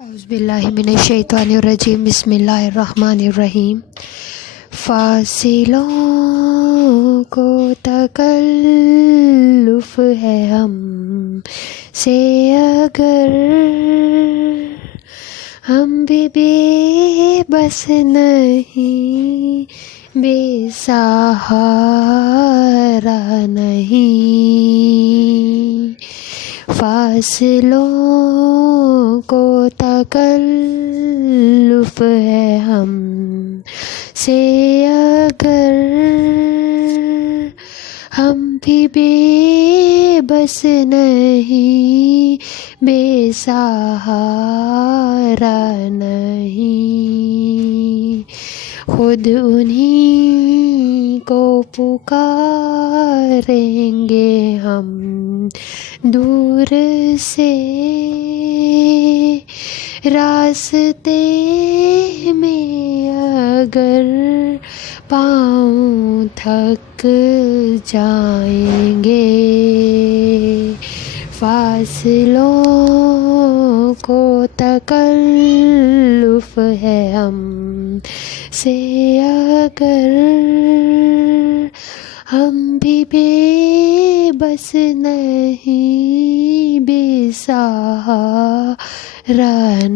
اعوذ باللہ من الشیطان الرجیم، بسم اللہ الرحمن الرحیم۔ فاصلوں کو تکلف ہے ہم سے اگر، ہم بھی بے بس نہیں، بے سہارا نہیں۔ فاصلوں کو تکلف ہے ہم سے اگر، ہم بھی بے بس نہیں، بے سہارا نہیں۔ خود انہی کو پکاریں گے ہم دور سے، راستے میں اگر پاؤں تھک جائیں گے۔ فاصلوں کو تکلف ہے ہم سے اگر، ہم بھی بے بس نہیں، بے سہارا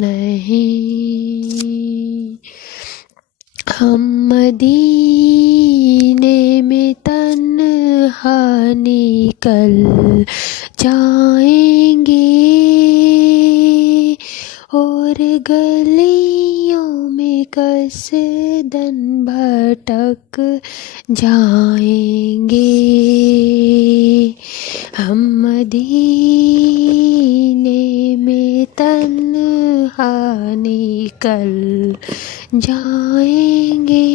نہیں۔ ہم مدینے میں تنہا نکل جائیں گے، اور گلیوں میں قصداً بھٹک جائیں گے۔ ہم مدینے میں تنہا نکل جائیں گے،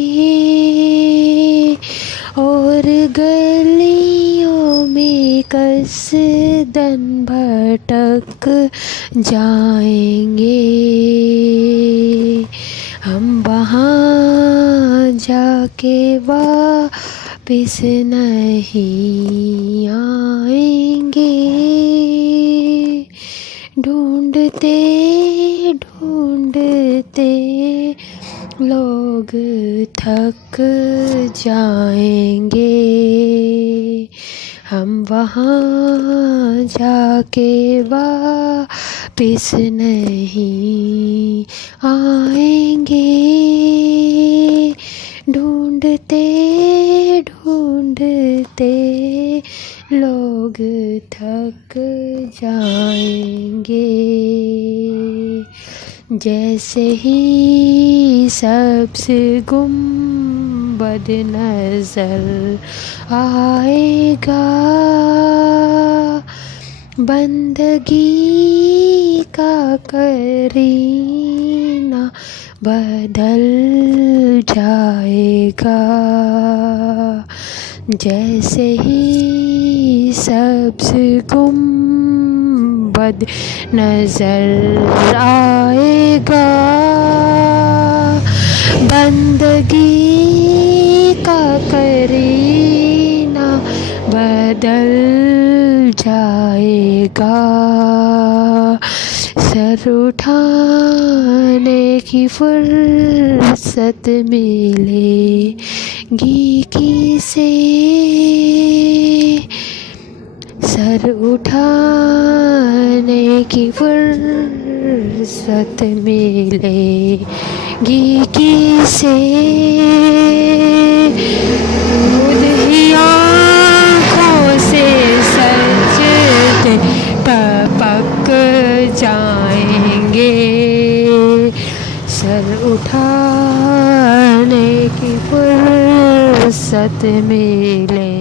اور گلیوں میں قصداً بھٹک جائیں گے۔ ہم وہاں جا کے واپس نہیں آئیں گے، ڈھونڈتے ڈھونڈتے لوگ تھک جائیں گے۔ ہم وہاں جا کے واپس نہیں آئیں گے، ڈھونڈتے ڈھونڈتے لوگ تھک جائیں گے۔ جیسے ہی سبز گنبد نظر آئے گا، بندگی کا قرینہ بدل جائے گا۔ جیسے ہی سبز گنبد نظر آئے گا، بندگی کا قرینہ بدل جائے گا۔ سر اٹھانے کی فرصت ملے گی کسے، سر اٹھانے کی فرصت ملے گی کسے، خود ہی آنکھوں سے سجدے ٹپک جائیں گے۔ سر اٹھانے کی فرصت ملے